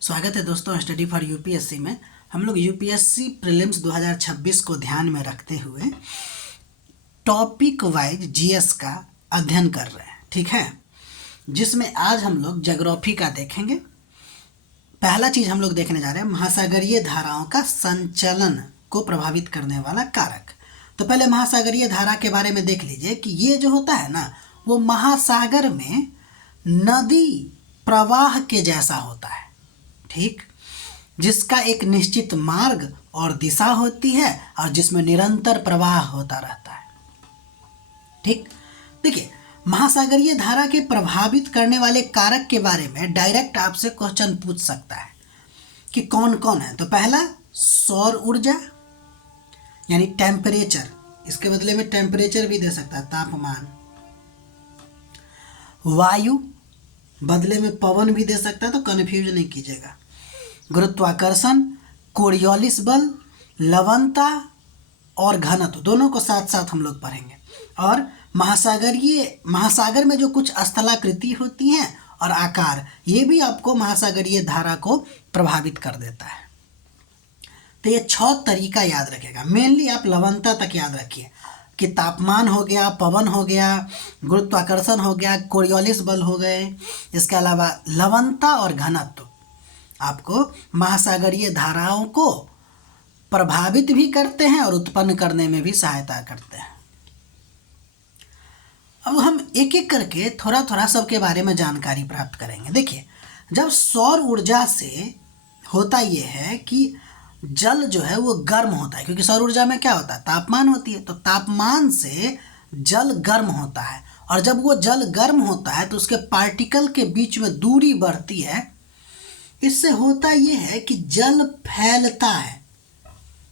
स्वागत है दोस्तों स्टडी फॉर यूपीएससी में। हम लोग यूपीएससी प्रीलिम्स 2026 को ध्यान में रखते हुए टॉपिक वाइज जीएस का अध्ययन कर रहे हैं, ठीक है। जिसमें आज हम लोग ज्योग्राफी का देखेंगे। पहला चीज़ हम लोग देखने जा रहे हैं महासागरीय धाराओं का संचलन को प्रभावित करने वाला कारक। तो पहले महासागरीय धारा के बारे में देख लीजिए कि ये जो होता है ना, वो महासागर में नदी प्रवाह के जैसा होता है, ठीक, जिसका एक निश्चित मार्ग और दिशा होती है और जिसमें निरंतर प्रवाह होता रहता है, ठीक। देखिए, महासागरीय धारा के प्रभावित करने वाले कारक के बारे में डायरेक्ट आपसे क्वेश्चन पूछ सकता है कि कौन कौन है। तो पहला सौर ऊर्जा यानी टेम्परेचर, इसके बदले में टेम्परेचर भी दे सकता है, तापमान। वायु बदले में पवन भी दे सकता है, तो कन्फ्यूज नहीं कीजिएगा। गुरुत्वाकर्षण, कोरियोलिस बल, लवणता और घनत्व, दोनों को साथ साथ हम लोग पढ़ेंगे। और महासागर में जो कुछ स्थलाकृति होती हैं और आकार, ये भी आपको महासागरीय धारा को प्रभावित कर देता है। तो ये 6 तरीका याद रखेगा। मेनली आप लवणता तक याद रखिए कि तापमान हो गया, पवन हो गया, गुरुत्वाकर्षण हो गया, कोरियोलिस बल हो गए। इसके अलावा लवणता और घनत्व आपको महासागरीय धाराओं को प्रभावित भी करते हैं और उत्पन्न करने में भी सहायता करते हैं। अब हम एक एक करके थोड़ा थोड़ा सबके बारे में जानकारी प्राप्त करेंगे। देखिए, जब सौर ऊर्जा से होता ये है कि जल जो है वो गर्म होता है, क्योंकि सौर ऊर्जा में क्या होता है, तापमान होती है। तो तापमान से जल गर्म होता है और जब वो जल गर्म होता है तो उसके पार्टिकल के बीच में दूरी बढ़ती है। इससे होता ये है कि जल फैलता है।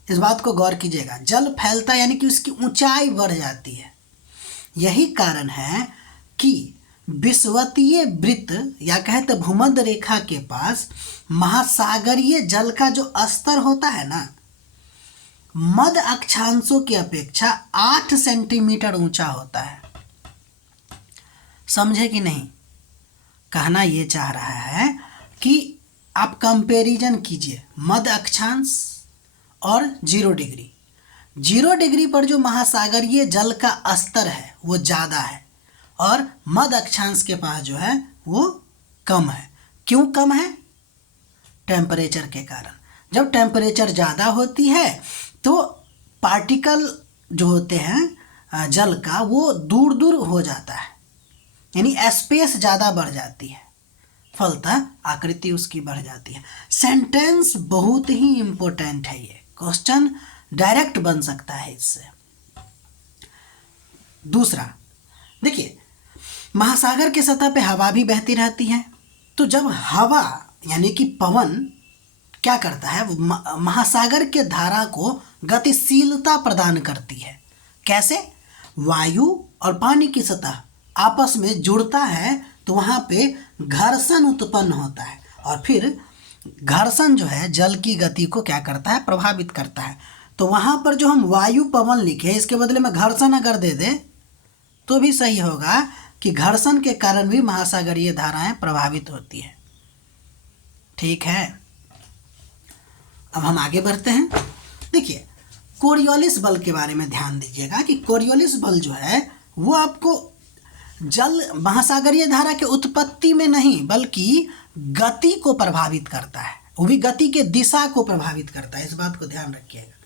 इस बात को गौर कीजिएगा, जल फैलता है यानी कि उसकी ऊंचाई बढ़ जाती है। यही कारण है कि विषुवतीय वृत्त या कहते भूमध्य रेखा के पास महासागरीय जल का जो स्तर होता है ना, मध्य अक्षांशों की अपेक्षा 8 सेंटीमीटर ऊंचा होता है। समझे कि नहीं? कहना ये चाह रहा है कि आप कंपैरिजन कीजिए मध्य अक्षांश और 0 डिग्री। 0 डिग्री पर जो महासागरीय जल का स्तर है वो ज़्यादा है और मध्य अक्षांश के पास जो है वो कम है। क्यों कम है? टेम्परेचर के कारण। जब टेम्परेचर ज़्यादा होती है तो पार्टिकल जो होते हैं जल का, वो दूर दूर हो जाता है, यानी स्पेस ज़्यादा बढ़ जाती है, फलतः आकृति उसकी बढ़ जाती है। सेंटेंस बहुत ही इम्पोर्टेंट है, ये क्वेश्चन डायरेक्ट बन सकता है इससे। दूसरा, देखिए, महासागर के सतह पे हवा भी बहती रहती है। तो जब हवा यानी कि पवन क्या करता है, वो महासागर के धारा को गतिशीलता प्रदान करती है। कैसे? वायु और पानी की सतह आपस में जुड़ता है तो वहाँ पे घर्षण उत्पन्न होता है और फिर घर्षण जो है जल की गति को क्या करता है, प्रभावित करता है। तो वहाँ पर जो हम वायु पवन लिखे, इसके बदले में घर्षण अगर दे दे तो भी सही होगा कि घर्षण के कारण भी महासागरीय धाराएं प्रभावित होती है, ठीक है। अब हम आगे बढ़ते हैं। देखिए, कोरियोलिस बल के बारे में ध्यान दीजिएगा कि कोरियोलिस बल जो है वो आपको जल महासागरीय धारा के उत्पत्ति में नहीं बल्कि गति को प्रभावित करता है, वो भी गति के दिशा को प्रभावित करता है। इस बात को ध्यान रखिएगा।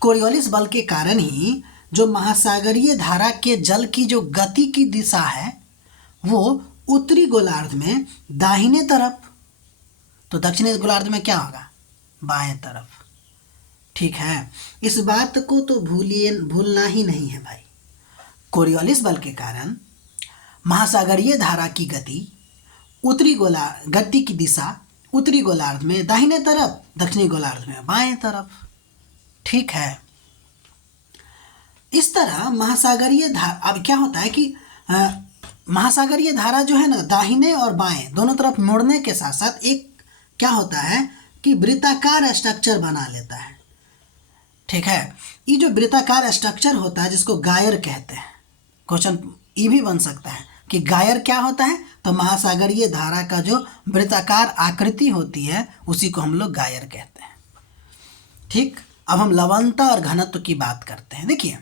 कोरियोलिस बल के कारण ही जो महासागरीय धारा के जल की जो गति की दिशा है वो उत्तरी गोलार्ध में दाहिने तरफ, तो दक्षिणी गोलार्ध में क्या होगा, बाएं तरफ, ठीक है। इस बात को तो भूलना ही नहीं है भाई। कोरियोलिस बल के कारण महासागरीय धारा की गति गति की दिशा उत्तरी गोलार्ध में दाहिने तरफ, दक्षिणी गोलार्ध में बाएं तरफ, ठीक है। इस तरह महासागरीय धारा, अब क्या होता है कि महासागरीय धारा जो है ना, दाहिने और बाएं दोनों तरफ मुड़ने के साथ साथ एक क्या होता है कि वृत्ताकार स्ट्रक्चर बना लेता है, ठीक है। ये जो वृत्ताकार स्ट्रक्चर होता है जिसको गायर कहते हैं, क्वेश्चन ये भी बन सकता है कि गायर क्या होता है, तो महासागरीय धारा का जो वृत्ताकार आकृति होती है उसी को हम लोग गायर कहते हैं। ठीक, अब हम लवणता और घनत्व की बात करते हैं। देखिए,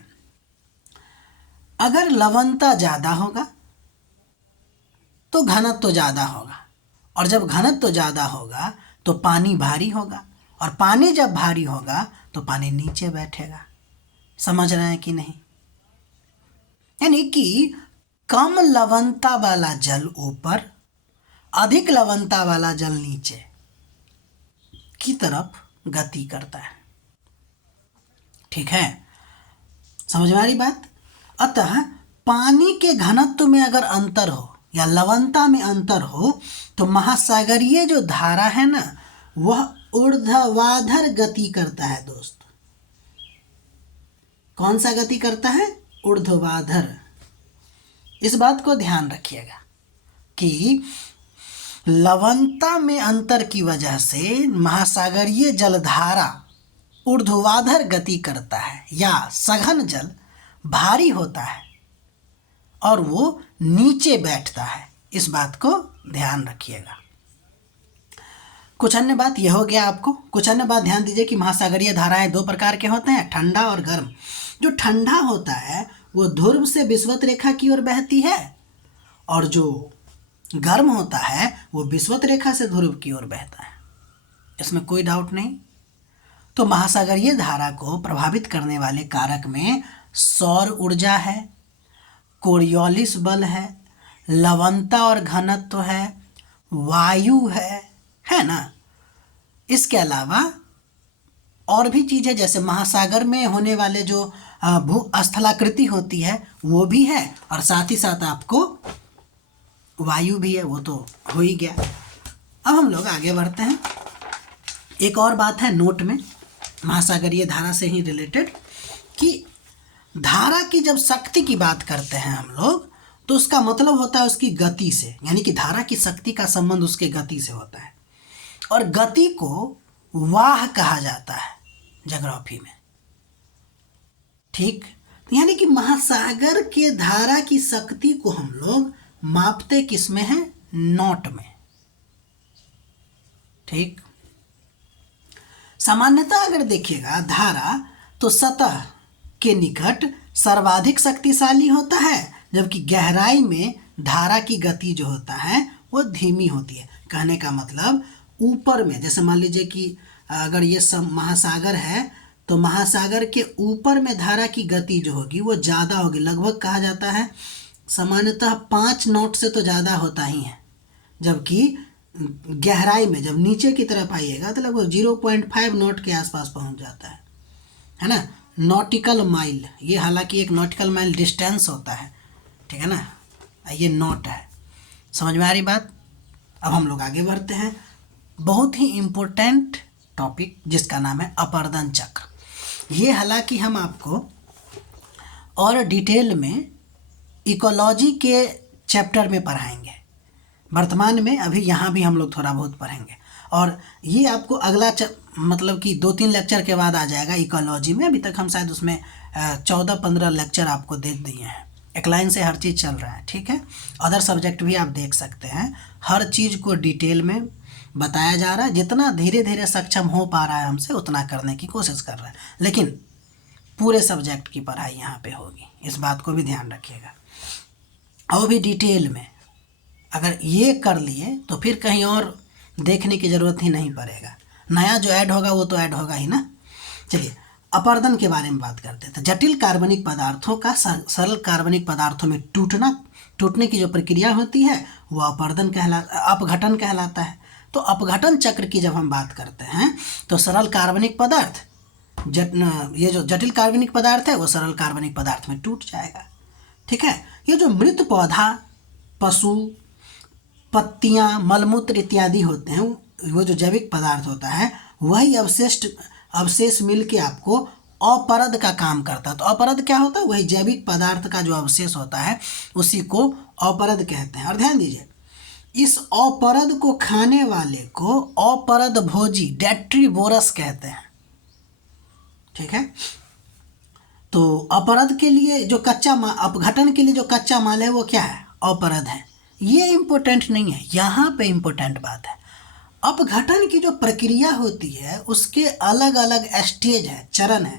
अगर लवणता ज़्यादा होगा तो घनत्व ज़्यादा होगा, और जब घनत्व ज़्यादा होगा तो पानी भारी होगा, और पानी जब भारी होगा तो पानी नीचे बैठेगा। समझ रहे हैं कि नहीं? यानी कि कम लवणता वाला जल ऊपर, अधिक लवणता वाला जल नीचे की तरफ गति करता है। ठीक है, समझ में आ रही बात? अतः पानी के घनत्व में अगर अंतर हो या लवणता में अंतर हो तो महासागरीय जो धारा है ना, वह ऊर्ध्वाधर गति करता है दोस्त। कौन सा गति करता है? ऊर्ध्वाधर। इस बात को ध्यान रखिएगा कि लवणता में अंतर की वजह से महासागरीय जलधारा ऊर्ध्वाधर गति करता है, या सघन जल भारी होता है और वो नीचे बैठता है। इस बात को ध्यान रखिएगा। कुछ अन्य बात यह हो गया आपको। कुछ अन्य बात ध्यान दीजिए कि महासागरीय धाराएं दो प्रकार के होते हैं, ठंडा और गर्म। जो ठंडा होता है वो ध्रुव से विषुवत रेखा की ओर बहती है, और जो गर्म होता है वो विषुवत रेखा से ध्रुव की ओर बहता है। इसमें कोई डाउट नहीं। तो महासागरीय धारा को प्रभावित करने वाले कारक में सौर ऊर्जा है, कोरियोलिस बल है, लवणता और घनत्व है, वायु है ना। इसके अलावा और भी चीज़ें, जैसे महासागर में होने वाले जो भू स्थलाकृति होती है वो भी है, और साथ ही साथ आपको वायु भी है, वो तो हो ही गया। अब हम लोग आगे बढ़ते हैं। एक और बात है नोट में, महासागरीय धारा से ही रिलेटेड, कि धारा की जब शक्ति की बात करते हैं हम लोग तो उसका मतलब होता है उसकी गति से, यानी कि धारा की शक्ति का संबंध उसके गति से होता है, और गति को वाह कहा जाता है ज्योग्राफी में। ठीक, यानी कि महासागर के धारा की शक्ति को हम लोग मापते किस में है? नॉट में। ठीक, सामान्यतः अगर देखिएगा धारा तो सतह के निकट सर्वाधिक शक्तिशाली होता है, जबकि गहराई में धारा की गति जो होता है वो धीमी होती है। कहने का मतलब ऊपर में, जैसे मान लीजिए कि अगर ये सब महासागर है तो महासागर के ऊपर में धारा की गति जो होगी वो ज़्यादा होगी। लगभग कहा जाता है सामान्यतः 5 नॉट से तो ज़्यादा होता ही है, जबकि गहराई में जब नीचे की तरफ आइएगा तो लगभग 0.5 नॉट के आसपास पहुंच जाता है ना। नॉटिकल माइल, ये हालांकि एक नॉटिकल माइल डिस्टेंस होता है, ठीक है ना, ये नॉट है। समझ में आ रही बात? अब हम लोग आगे बढ़ते हैं। बहुत ही इम्पोर्टेंट टॉपिक जिसका नाम है अपरदन चक्र। ये हालांकि हम आपको और डिटेल में इकोलॉजी के चैप्टर में पढ़ाएंगे, वर्तमान में अभी यहाँ भी हम लोग थोड़ा बहुत पढ़ेंगे, और ये आपको अगला मतलब कि 2-3 लेक्चर के बाद आ जाएगा इकोलॉजी में। अभी तक हम शायद उसमें 14-15 लेक्चर आपको दे दिए हैं, एक लाइन से हर चीज़ चल रहा है। ठीक है, अदर सब्जेक्ट भी आप देख सकते हैं, हर चीज़ को डिटेल में बताया जा रहा है। जितना धीरे धीरे सक्षम हो पा रहा है हमसे उतना करने की कोशिश कर रहा है, लेकिन पूरे सब्जेक्ट की पढ़ाई यहाँ पे होगी, इस बात को भी ध्यान रखिएगा। और भी डिटेल में अगर ये कर लिए तो फिर कहीं और देखने की ज़रूरत ही नहीं पड़ेगा। नया जो ऐड होगा वो तो ऐड होगा ही ना। चलिए अपरदन के बारे में बात करते हैं। तो जटिल कार्बनिक पदार्थों का सरल कार्बनिक पदार्थों में टूटने की जो प्रक्रिया होती है वो अपघटन कहलाता है। तो अपघटन चक्र की जब हम बात करते हैं तो सरल कार्बनिक पदार्थ ये जो जटिल कार्बनिक पदार्थ है वो सरल कार्बनिक पदार्थ में टूट जाएगा। ठीक है, ये जो मृत पौधा, पशु, पत्तियां, मलमूत्र इत्यादि होते हैं, वो जो जैविक पदार्थ होता है वही अवशेष मिल के आपको अपरद का काम करता है। तो अपरद क्या होता है? वही जैविक पदार्थ का जो अवशेष होता है उसी को अपरद कहते हैं। और ध्यान दीजिए, इस अपरद को खाने वाले को अपरद भोजी डेट्रीबोरस कहते हैं। ठीक है, तो अपरद के लिए जो अपघटन के लिए जो कच्चा माल है वो क्या है? अपरद है। ये इम्पोर्टेंट नहीं है, यहाँ पे इम्पोर्टेंट बात है। अपघटन की जो प्रक्रिया होती है उसके अलग अलग स्टेज है, चरण है।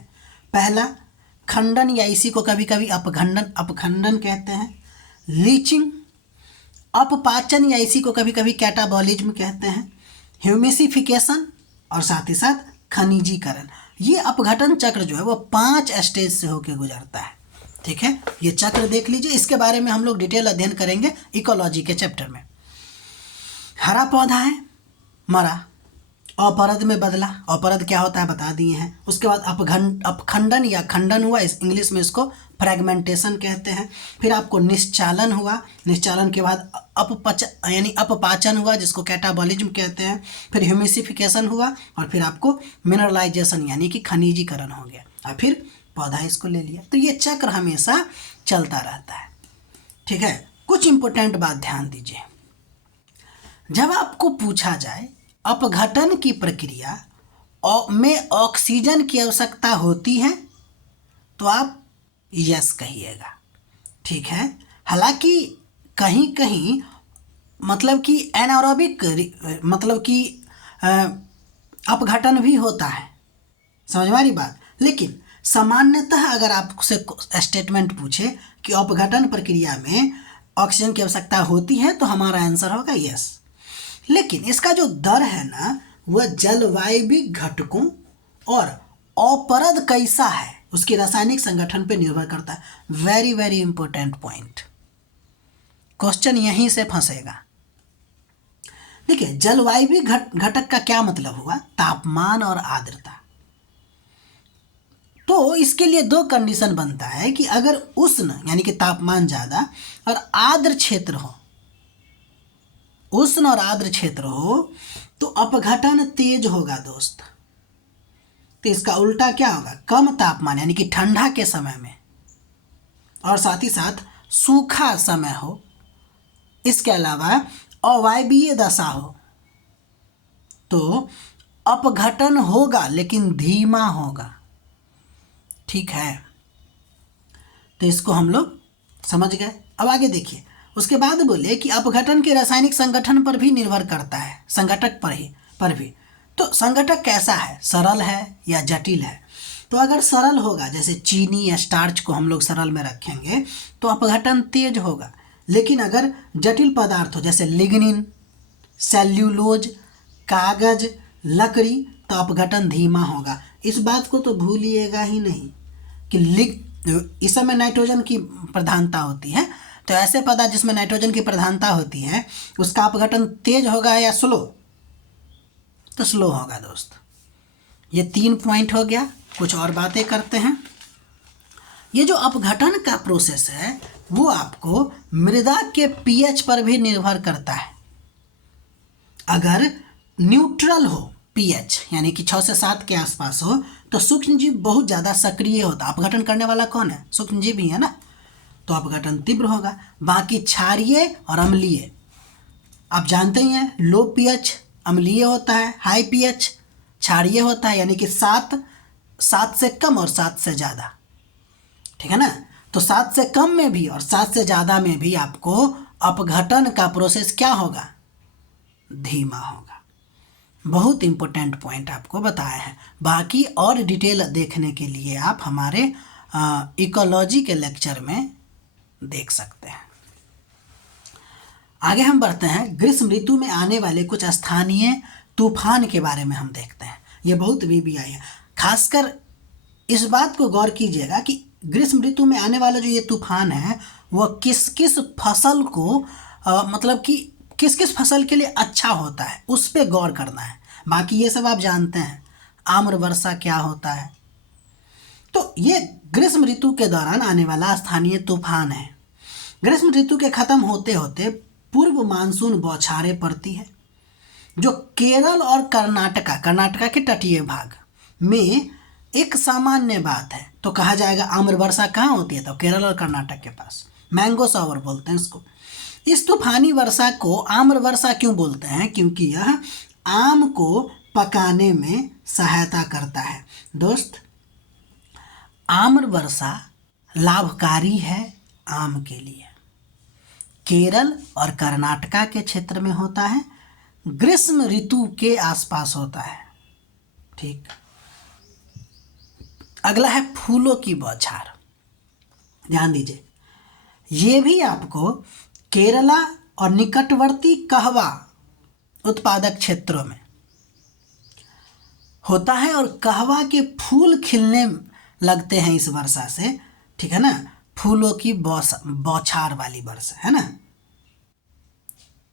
पहला खंडन, या इसी को कभी कभी अपखंडन कहते हैं। लीचिंग, अपपाचन, या इसी को कभी कभी कैटाबॉलिज्म कहते हैं। ह्यूमिसिफिकेशन, और साथ ही साथ खनिजीकरण। ये अपघटन चक्र जो है वो 5 स्टेज से होकर गुजरता है। ठीक है, ये चक्र देख लीजिए, इसके बारे में हम लोग डिटेल अध्ययन करेंगे इकोलॉजी के चैप्टर में। हरा पौधा है, मरा, अपरद में बदला, अपरद क्या होता है बता दिए हैं। उसके बाद अपखंडन या खंडन हुआ, इस इंग्लिश में इसको फ्रेगमेंटेशन कहते हैं। फिर आपको निश्चालन हुआ, निश्चालन के बाद अपपाचन हुआ जिसको कैटाबॉलिज्म कहते हैं। फिर ह्यूमिसिफिकेशन हुआ, और फिर आपको मिनरलाइजेशन यानी कि खनिजीकरण हो गया, और फिर पौधा इसको ले लिया। तो ये चक्र हमेशा चलता रहता है। ठीक है, कुछ इंपॉर्टेंट बात ध्यान दीजिए। जब आपको पूछा जाए अपघटन की प्रक्रिया में ऑक्सीजन की आवश्यकता होती है तो आप यस कहिएगा। ठीक है, हालांकि कहीं कहीं मतलब कि एनारोबिक मतलब कि अपघटन भी होता है, समझ में आ रही बात। लेकिन सामान्यतः अगर आपसे स्टेटमेंट पूछे कि अपघटन प्रक्रिया में ऑक्सीजन की आवश्यकता होती है तो हमारा आंसर होगा यस। लेकिन इसका जो दर है ना वह जलवायु घटकों और अपरद कैसा है उसके रासायनिक संगठन पे निर्भर करता है। Very very important point, question यहीं से फंसेगा। देखिए, जलवायु घटक का क्या मतलब हुआ, तापमान और आर्द्रता। तो इसके लिए 2 कंडीशन बनता है कि अगर उष्ण यानी कि तापमान ज़्यादा और आर्द्र क्षेत्र हो, उष्ण और आर्द्र क्षेत्र हो तो अपघटन तेज होगा दोस्त। तो इसका उल्टा क्या होगा, कम तापमान यानी कि ठंडा के समय में, और साथ ही साथ सूखा समय हो, इसके अलावा अवायवीय दशा हो तो अपघटन होगा लेकिन धीमा होगा। ठीक है, तो इसको हम लोग समझ गए। अब आगे देखिए, उसके बाद बोले कि अपघटन के रासायनिक संगठन पर भी निर्भर करता है, संघटक पर भी। तो संघटक कैसा है, सरल है या जटिल है। तो अगर सरल होगा, जैसे चीनी या स्टार्च को हम लोग सरल में रखेंगे तो अपघटन तेज होगा। लेकिन अगर जटिल पदार्थ हो जैसे लिग्निन, सेल्यूलोज, कागज, लकड़ी, तो अपघटन धीमा होगा। इस बात को तो भूलिएगा ही नहीं कि इस समय नाइट्रोजन की प्रधानता होती है। तो ऐसे पदार्थ जिसमें नाइट्रोजन की प्रधानता होती है उसका अपघटन तेज होगा या स्लो, तो स्लो होगा दोस्त। ये 3 पॉइंट हो गया। कुछ और बातें करते हैं। ये जो अपघटन का प्रोसेस है वो आपको मृदा के पीएच पर भी निर्भर करता है। अगर न्यूट्रल हो पीएच यानी कि 6 से 7 के आसपास हो तो सूक्ष्मजीव बहुत ज़्यादा सक्रिय होता है। अपघटन करने वाला कौन है, सूक्ष्मजीव ही है ना, तो अपघटन तीव्र होगा। बाकी क्षारीय और अम्लीय आप जानते ही हैं, लो पीएच अम्लीय होता है, हाई पीएच क्षारीय होता है, यानी कि 7 से कम और 7 से ज़्यादा। ठीक है ना, तो 7 से कम में भी और 7 से ज़्यादा में भी आपको अपघटन का प्रोसेस क्या होगा, धीमा होगा। बहुत इंपॉर्टेंट पॉइंट आपको बताए हैं। बाकी और डिटेल देखने के लिए आप हमारे इकोलॉजी के लेक्चर में देख सकते हैं। आगे हम बढ़ते हैं, ग्रीष्म ऋतु में आने वाले कुछ स्थानीय तूफान के बारे में हम देखते हैं। ये बहुत VBI है। खासकर इस बात को गौर कीजिएगा कि ग्रीष्म ऋतु में आने वाला जो ये तूफान है वह किस किस फसल को मतलब कि किस किस फसल के लिए अच्छा होता है उस पर गौर करना है। बाकी ये सब आप जानते हैं, आम्र वर्षा क्या होता है। तो ये ग्रीष्म ऋतु के दौरान आने वाला स्थानीय तूफान है। ग्रीष्म ऋतु के खत्म होते होते पूर्व मानसून बौछारें पड़ती है जो केरल और कर्नाटका के तटीय भाग में एक सामान्य बात है। तो कहा जाएगा आम्र वर्षा कहाँ होती है, तो केरल और कर्नाटक के पास, मैंगो शावर बोलते हैं इसको। इस तूफानी वर्षा को आम्र वर्षा क्यों बोलते हैं, क्योंकि यह आम को पकाने में सहायता करता है। दोस्त, आम्र वर्षा लाभकारी है आम के लिए। केरल और कर्नाटका के क्षेत्र में होता है, ग्रीष्म ऋतु के आसपास होता है। ठीक, अगला है फूलों की बौछार। ध्यान दीजिए, ये भी आपको केरला और निकटवर्ती कहवा उत्पादक क्षेत्रों में होता है, और कहवा के फूल खिलने लगते हैं इस वर्षा से। ठीक है ना, फूलों की बौछार वाली वर्षा, है ना।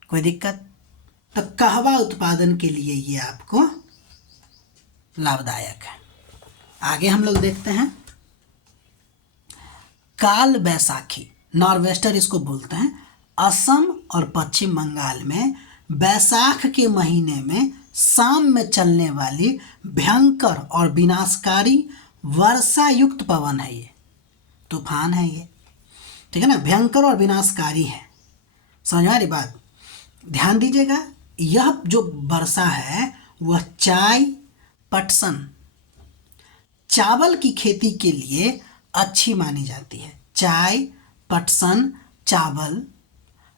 कोई दिक्कत? तो कहवा उत्पादन के लिए ये आपको लाभदायक है। आगे हम लोग देखते हैं काल बैसाखी, नॉर्वेस्टर इसको बोलते हैं। असम और पश्चिम बंगाल में बैसाख के महीने में शाम में चलने वाली भयंकर और विनाशकारी वर्षा युक्त पवन है। ये तूफान है ये, ठीक है ना, भयंकर और विनाशकारी है। समझ में आ रही बात? ध्यान दीजिएगा, यह जो वर्षा है वह चाय, पटसन, चावल की खेती के लिए अच्छी मानी जाती है। चाय, पटसन, चावल।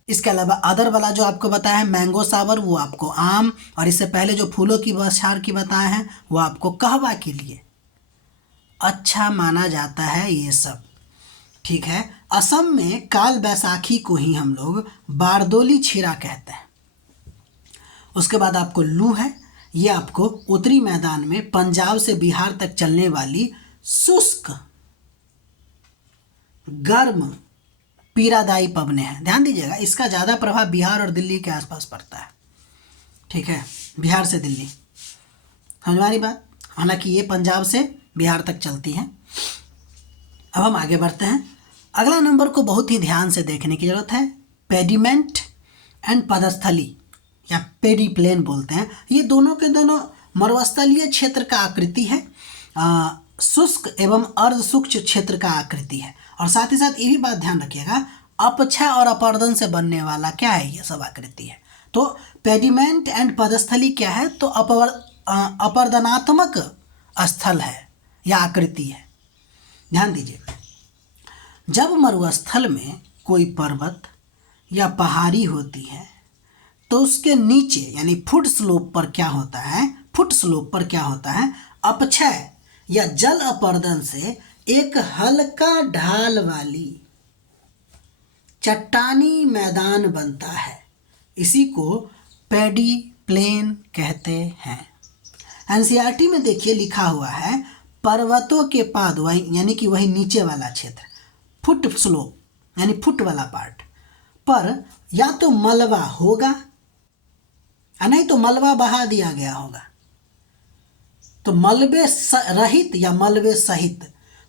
इसके अलावा अदर वाला जो आपको बताया है मैंगो सावर, वो आपको आम, और इससे पहले जो फूलों की बौछार की बताए हैं वो आपको कहवा के लिए अच्छा माना जाता है ये सब। ठीक है, असम में काल बैसाखी को ही हम लोग बारदोली छिरा कहते हैं। उसके बाद आपको लू है, ये आपको उत्तरी मैदान में पंजाब से बिहार तक चलने वाली शुष्क गर्म पीड़ादायी पवने हैं। ध्यान दीजिएगा, इसका ज़्यादा प्रभाव बिहार और दिल्ली के आसपास पड़ता है। ठीक है, बिहार से दिल्ली, समझ वाली बात। हालांकि ये पंजाब से बिहार तक चलती है। अब हम आगे बढ़ते हैं। अगला नंबर को बहुत ही ध्यान से देखने की जरूरत है। पेडिमेंट एंड पदस्थली या पेडिप्लेन बोलते हैं। ये दोनों के दोनों मरुस्थलीय क्षेत्र का आकृति है, शुष्क एवं अर्ध शुष्क क्षेत्र का आकृति है। और साथ ही साथ ये भी बात ध्यान रखिएगा, अपक्षय और अपर्दन से बनने वाला क्या है, ये सब आकृति है। तो पेडिमेंट एंड पदस्थली क्या है, तो अपर्दनात्मक स्थल है या आकृति है। ध्यान दीजिए, जब मरुस्थल में कोई पर्वत या पहाड़ी होती है तो उसके नीचे यानी फुट स्लोप पर क्या होता है, अपक्षय या जल अपर्दन से एक हल्का ढाल वाली चट्टानी मैदान बनता है। इसी को पेडी प्लेन कहते हैं। एनसीईआरटी में देखिए लिखा हुआ है, पर्वतों के पाद वही यानी कि वही नीचे वाला क्षेत्र, फुट स्लोप यानी फुट वाला पार्ट पर या तो मलबा होगा या नहीं तो मलबा बहा दिया गया होगा। तो मलबे रहित या मलबे सहित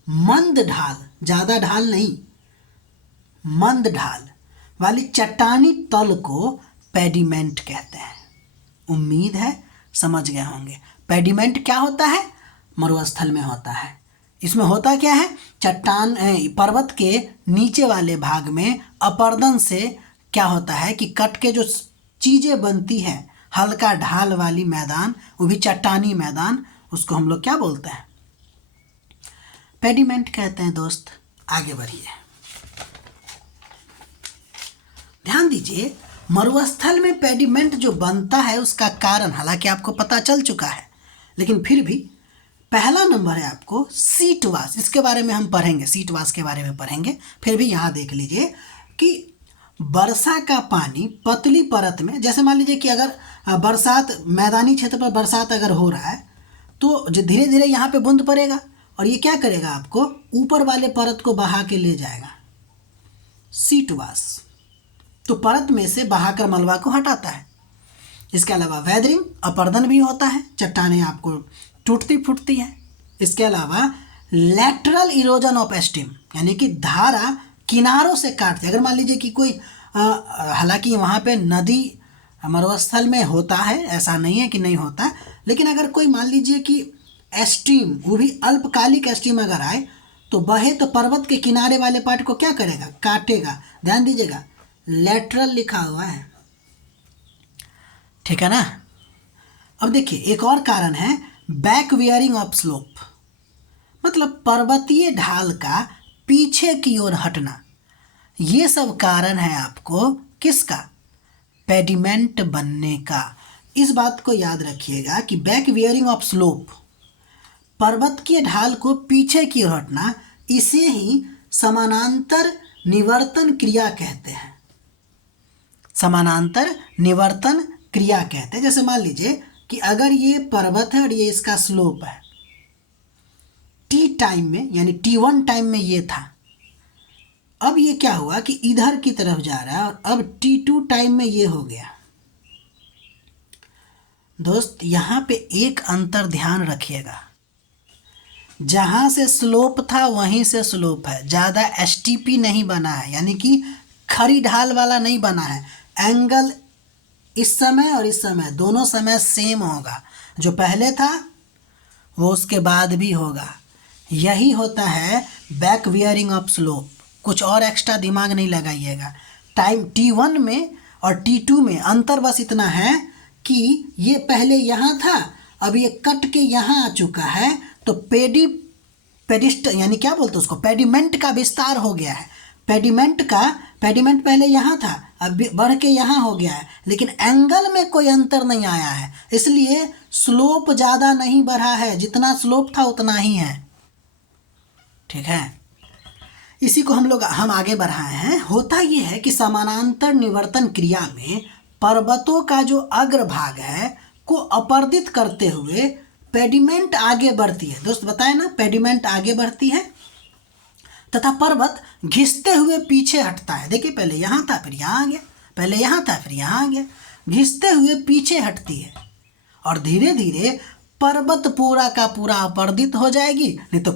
मंद ढाल, ज़्यादा ढाल नहीं, मंद ढाल वाली चट्टानी तल को पेडिमेंट कहते हैं। उम्मीद है समझ गए होंगे। पेडिमेंट क्या होता है, मरुस्थल में होता है। इसमें होता क्या है, चट्टान पर्वत के नीचे वाले भाग में अपर्दन से क्या होता है कि कट के जो चीज़ें बनती हैं, हल्का ढाल वाली मैदान, वो भी चट्टानी मैदान, उसको हम लोग क्या बोलते हैं, पेडिमेंट कहते हैं। दोस्त आगे बढ़िए, ध्यान दीजिए, मरुस्थल में पेडिमेंट जो बनता है उसका कारण हालांकि आपको पता चल चुका है, लेकिन फिर भी पहला नंबर है आपको सीट वाश। इसके बारे में हम पढ़ेंगे, सीट वाश के बारे में पढ़ेंगे। फिर भी यहाँ देख लीजिए कि वर्षा का पानी पतली परत में, जैसे मान लीजिए कि अगर बरसात, मैदानी क्षेत्र पर बरसात अगर हो रहा है तो जो धीरे धीरे यहाँ पे बूंद पड़ेगा और ये क्या करेगा, आपको ऊपर वाले परत को बहा के ले जाएगा, सीट वाश। तो परत में से बहाकर मलबा को हटाता है। इसके अलावा वेदरिंग, अपर्दन भी होता है, चट्टानें आपको टूटती फूटती है। इसके अलावा लैटरल इरोजन ऑफ स्टीम यानी कि धारा किनारों से काटते। अगर मान लीजिए कि कोई हालांकि वहाँ पे नदी मरुस्थल में होता है, ऐसा नहीं है कि नहीं होता, लेकिन अगर कोई मान लीजिए कि स्टीम, वो भी अल्पकालिक स्टीम अगर आए तो बहे तो पर्वत के किनारे वाले पार्ट को क्या करेगा, काटेगा। ध्यान दीजिएगा, लैटरल लिखा हुआ है, ठीक है ना। अब देखिए एक और कारण है बैक वेयरिंग ऑफ स्लोप, मतलब पर्वतीय ढाल का पीछे की ओर हटना। ये सब कारण है आपको किसका? पेडिमेंट बनने का। इस बात को याद रखिएगा कि बैक वियरिंग ऑफ स्लोप, पर्वत की ढाल को पीछे की ओर हटना, इसे ही समानांतर निवर्तन क्रिया कहते हैं। समानांतर निवर्तन क्रिया कहते हैं। जैसे मान लीजिए कि अगर ये पर्वत है और ये इसका स्लोप है, टी टाइम में यानी T1 टाइम में ये था, अब ये क्या हुआ कि इधर की तरफ जा रहा है और अब T2 टाइम में ये हो गया। दोस्त यहाँ पे एक अंतर ध्यान रखिएगा, जहाँ से स्लोप था वहीं से स्लोप है, ज़्यादा एसटीपी नहीं बना है, यानी कि खड़ी ढाल वाला नहीं बना है। एंगल इस समय और इस समय दोनों समय सेम होगा, जो पहले था वो उसके बाद भी होगा। यही होता है बैक वियरिंग ऑफ स्लोप। कुछ और एक्स्ट्रा दिमाग नहीं लगाइएगा। टाइम T1 में और T2 में अंतर बस इतना है कि ये पहले यहाँ था, अब ये कट के यहाँ आ चुका है, तो पेडिस्ट यानी क्या बोलते हैं उसको, पेडिमेंट का विस्तार हो गया है। पेडिमेंट पहले यहाँ था, अब बढ़ के यहाँ हो गया है, लेकिन एंगल में कोई अंतर नहीं आया है, इसलिए स्लोप ज़्यादा नहीं बढ़ा है, जितना स्लोप था उतना ही है। ठीक है, इसी को हम आगे बढ़ाए हैं। होता ये है कि समानांतर निवर्तन क्रिया में पर्वतों का जो अग्रभाग है को अपर्दित करते हुए पेडिमेंट आगे बढ़ती है। दोस्त बताए ना, पेडिमेंट आगे बढ़ती है तथा पर्वत घिसते हुए पीछे हटता है। देखिए पहले यहाँ था फिर यहाँ आ गया, पहले यहाँ था फिर यहाँ आ गया, घिसते हुए पीछे हटती है और धीरे धीरे पर्वत पूरा का पूरा अपर्दित हो जाएगी, नहीं तो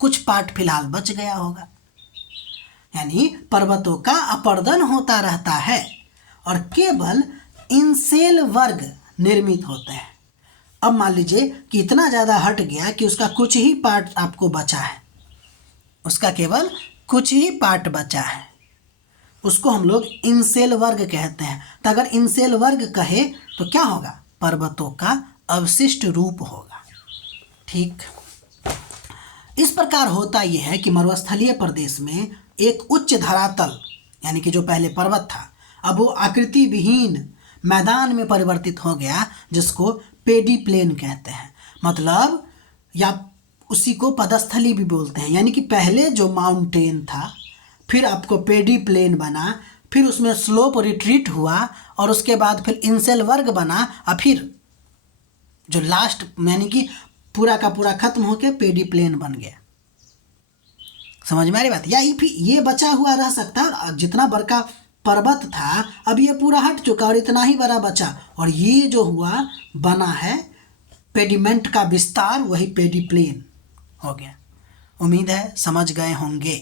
कुछ पार्ट फिलहाल बच गया होगा। यानी पर्वतों का अपर्दन होता रहता है और केवल इंसेल वर्ग निर्मित होते हैं। अब मान लीजिए कि इतना ज़्यादा हट गया कि उसका कुछ ही पार्ट आपको बचा है, उसका केवल कुछ ही पार्ट बचा है, उसको हम लोग इंसेल वर्ग कहते हैं। तो अगर इंसेल वर्ग कहे तो क्या होगा, पर्वतों का अवशिष्ट रूप होगा। ठीक, इस प्रकार होता यह है कि मरुस्थलीय प्रदेश में एक उच्च धरातल यानी कि जो पहले पर्वत था अब वो आकृति विहीन मैदान में परिवर्तित हो गया, जिसको पेडी प्लेन कहते हैं। मतलब या उसी को पदस्थली भी बोलते हैं। यानी कि पहले जो माउंटेन था फिर आपको पेडी प्लेन बना, फिर उसमें स्लोप रिट्रीट हुआ और उसके बाद फिर इंसेल वर्ग बना और फिर जो लास्ट यानी कि पूरा का पूरा खत्म होके पेडी प्लेन बन गया। समझ में आ रही बात? या ये बचा हुआ रह सकता है और जितना बड़का पर्वत था अब ये पूरा हट चुका और इतना ही बड़ा बचा, और ये जो हुआ बना है पेडिमेंट का विस्तार, वही पेडी प्लेन हो गया। उम्मीद है समझ गए होंगे।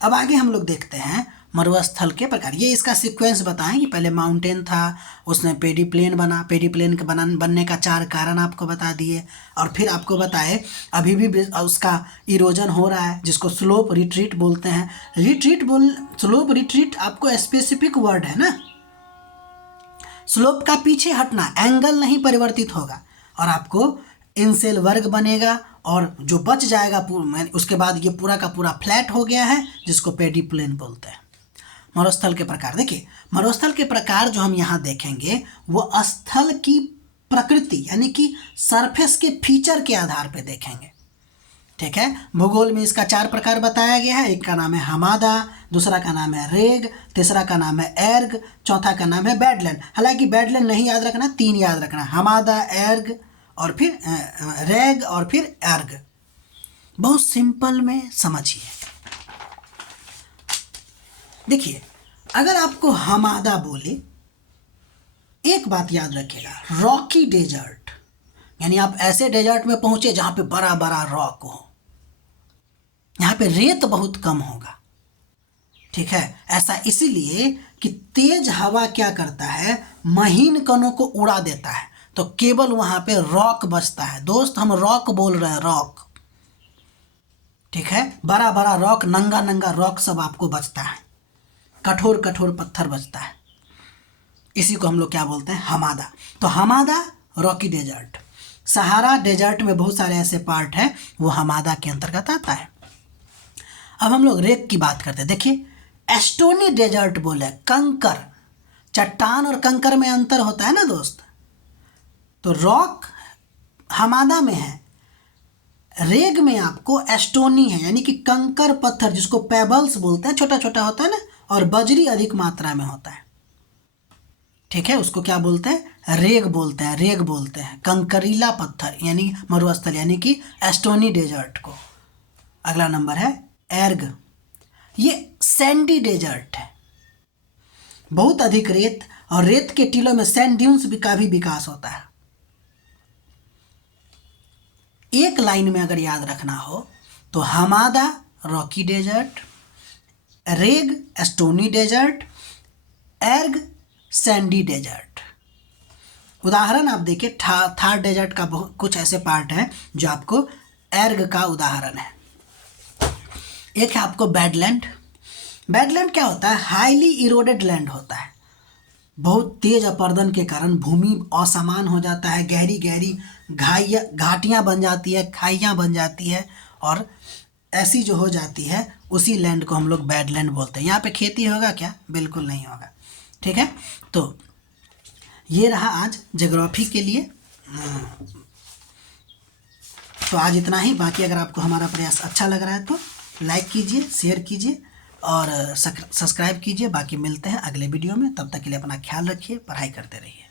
अब आगे हम लोग देखते हैं मरुस्थल के प्रकार। ये इसका सीक्वेंस बताएं कि पहले माउंटेन था, उसने पेडी प्लेन बना, पेडी प्लेन के बनने का 4 कारण आपको बता दिए, और फिर आपको बताए अभी भी उसका इरोजन हो रहा है, जिसको स्लोप रिट्रीट बोलते हैं। स्लोप रिट्रीट आपको स्पेसिफिक वर्ड है ना, स्लोप का पीछे हटना, एंगल नहीं परिवर्तित होगा, और आपको इंसेल वर्ग बनेगा और जो बच जाएगा उसके बाद ये पूरा का पूरा फ्लैट हो गया है, जिसको पेडी प्लेन बोलते हैं। मरुस्थल के प्रकार देखिए, मरुस्थल के प्रकार जो हम यहाँ देखेंगे वो स्थल की प्रकृति यानी कि सरफेस के फीचर के आधार पे देखेंगे। ठीक है, भूगोल में इसका 4 प्रकार बताया गया है। एक का नाम है हमादा, दूसरा का नाम है रेग, तीसरा का नाम है एर्ग, चौथा का नाम है बैडलैंड। हालांकि बैडलैंड नहीं याद रखना, 3 याद रखना, हमादा, एर्ग और फिर रेग और फिर एर्ग। बहुत सिंपल में समझिए। देखिए, अगर आपको हमादा बोले, एक बात याद रखिएगा, रॉकी डेजर्ट, यानी आप ऐसे डेजर्ट में पहुंचे जहां पे बड़ा बड़ा रॉक हो, यहाँ पे रेत बहुत कम होगा। ठीक है, ऐसा इसीलिए कि तेज हवा क्या करता है, महीन कणों को उड़ा देता है, तो केवल वहां पे रॉक बचता है। दोस्त हम रॉक बोल रहे हैं, रॉक। ठीक है, बड़ा बड़ा रॉक, नंगा नंगा रॉक सब आपको बचता है, कठोर कठोर पत्थर बचता है। इसी को हम लोग क्या बोलते हैं, हमादा। तो Hamada Rocky desert, Sahara desert में बहुत सारे ऐसे पार्ट हैं, वो हमादा के अंतर्गत आता है। अब हम लोग रेग की बात करते हैं। देखिए, स्टोनी डेजर्ट बोले, कंकर, चट्टान और कंकर में अंतर होता है ना दोस्त। तो रॉक हमादा में है, रेग में आपको स्टोनी है, यानी कि कंकर पत्थर, जिसको पेबल्स बोलते हैं, छोटा छोटा होता है ना, और बजरी अधिक मात्रा में होता है। ठीक है, उसको क्या बोलते हैं? रेग बोलते हैं, रेग बोलते हैं, कंकरीला पत्थर यानी मरुस्थल, यानी कि स्टोनी डेजर्ट को। अगला नंबर है एर्ग, ये सैंडी डेजर्ट है, बहुत अधिक रेत, और रेत के टीलों में सैंड ड्यून्स का भी विकास होता है। एक लाइन में अगर याद रखना हो तो हमादा रॉकी डेजर्ट, रेग स्टोनी डेजर्ट, एर्ग सैंडी डेजर्ट। उदाहरण आप देखिए, थार डेजर्ट का बहुत कुछ ऐसे पार्ट हैं जो आपको एर्ग का उदाहरण है। एक है आपको बैडलैंड। बैडलैंड क्या होता है? हाईली इरोडेड लैंड होता है, बहुत तेज अपर्दन के कारण भूमि असमान हो जाता है, गहरी गहरी घाटियाँ बन जाती है, खाइयाँ बन जाती है, और ऐसी जो हो जाती है उसी लैंड को हम लोग बैडलैंड बोलते हैं। यहाँ पे खेती होगा क्या? बिल्कुल नहीं होगा। ठीक है, तो ये रहा आज ज्योग्राफी के लिए। तो आज इतना ही। बाकी अगर आपको हमारा प्रयास अच्छा लग रहा है तो लाइक कीजिए, शेयर कीजिए और सब्सक्राइब कीजिए। बाकी मिलते हैं अगले वीडियो में, तब तक के लिए अपना ख्याल रखिए, पढ़ाई करते रहिए।